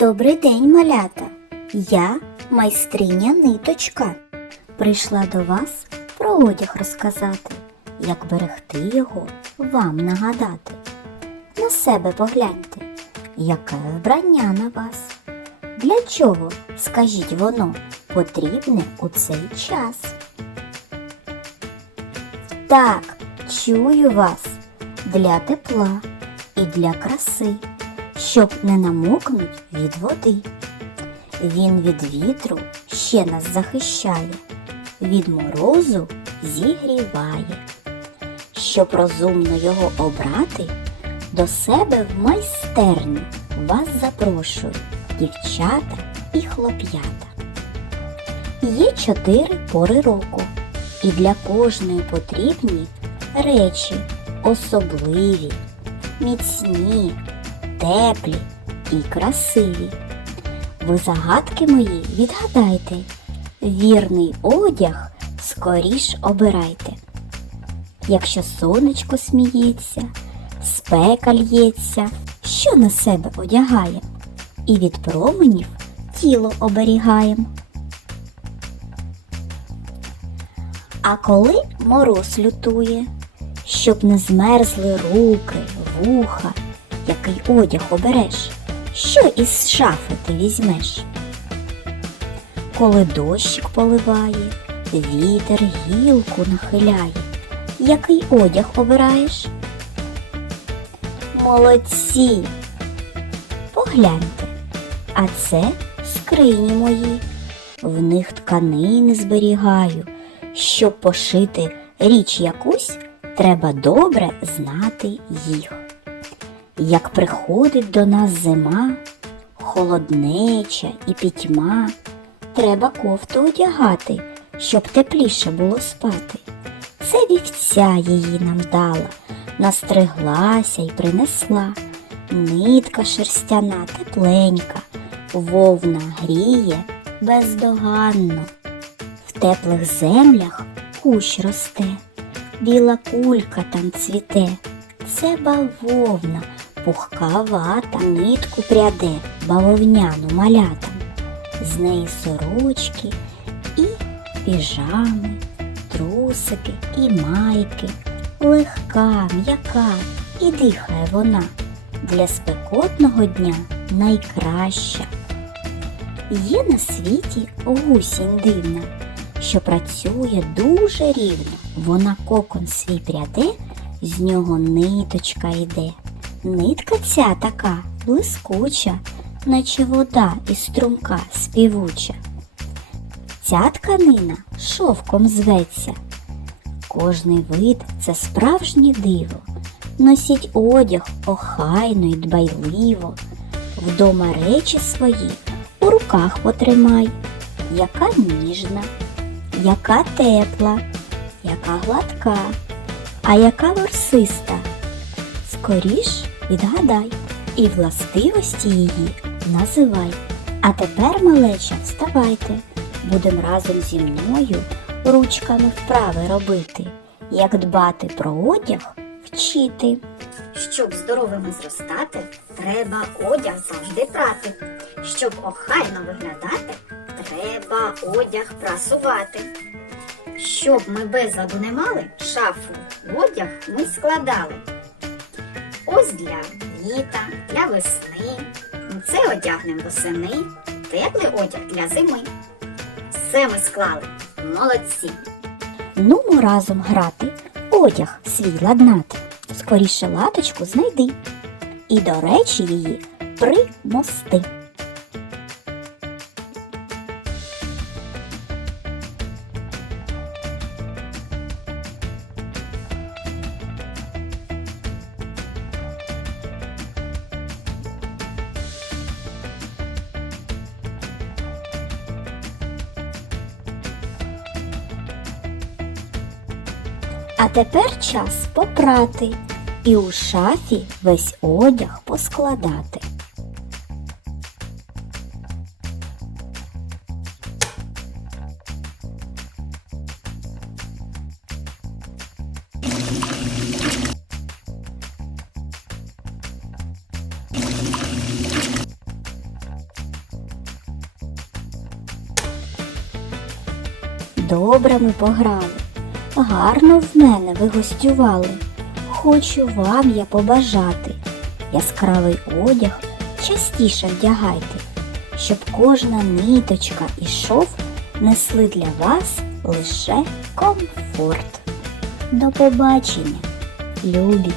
Добрий день, малята! Я майстриня ниточка. Прийшла до вас про одяг розказати, як берегти його, вам нагадати. На себе погляньте, яке вбрання на вас. Для чого, скажіть воно, потрібне у цей час? Так, чую вас для тепла і для краси, щоб не намокнуть від води. Він від вітру ще нас захищає, від морозу зігріває. Щоб розумно його обрати, до себе в майстерню вас запрошую, дівчата і хлоп'ята. Є чотири пори року, і для кожної потрібні речі особливі, міцні, теплі і красиві. Ви загадки мої відгадайте, вірний одяг скоріш обирайте. Якщо сонечко сміється, спека лється, що на себе одягає, і від променів тіло оберігаєм. А коли мороз лютує, щоб не змерзли руки, вуха, який одяг обереш, що із шафи ти візьмеш? Коли дощик поливає, вітер гілку нахиляє, який одяг обираєш? Молодці! Погляньте, а це скрині мої. В них тканини зберігаю. Щоб пошити річ якусь, треба добре знати їх. Як приходить до нас зима, холоднеча і пітьма, треба кофту одягати, щоб тепліше було спати. Це вівця її нам дала, настриглася й принесла. Нитка шерстяна тепленька, вовна гріє бездоганно. В теплих землях кущ росте, біла кулька там цвіте. Це бавовна, пухка вата, нитку пряде, бавовняну малятам. З неї сорочки і піжами, трусики і майки. Легка, м'яка і дихає вона. Для спекотного дня найкраща. Є на світі гусінь дивна, що працює дуже рівно. Вона кокон свій пряде, з нього ниточка йде. Нитка ця така блискуча, наче вода і струмка співуча. Ця тканина шовком зветься. Кожний вид це справжнє диво. Носіть одяг охайно й дбайливо. Вдома речі свої у руках потримай, яка ніжна, яка тепла, яка гладка, а яка ворсиста. Скоріш відгадай і властивості її називай. А тепер, малеча, вставайте, будем разом зі мною ручками вправи робити, як дбати про одяг вчити. Щоб здоровими зростати, треба одяг завжди прати. Щоб охайно виглядати, треба одяг прасувати. Щоб ми без ладу не мали, шафу в одяг ми складали. Ось для літа, для весни. Це одягнем восени, теплий одяг для зими. Все ми склали. Молодці! Нумо разом грати, одяг свій ладнати. Скоріше латочку знайди. І до речі її примости. А тепер час попрати і у шафі весь одяг поскладати. Добре ми пограли гарно в мене ви гостювали. Хочу вам я побажати, яскравий одяг частіше вдягайте, щоб кожна ниточка і шов несли для вас лише комфорт. До побачення, любі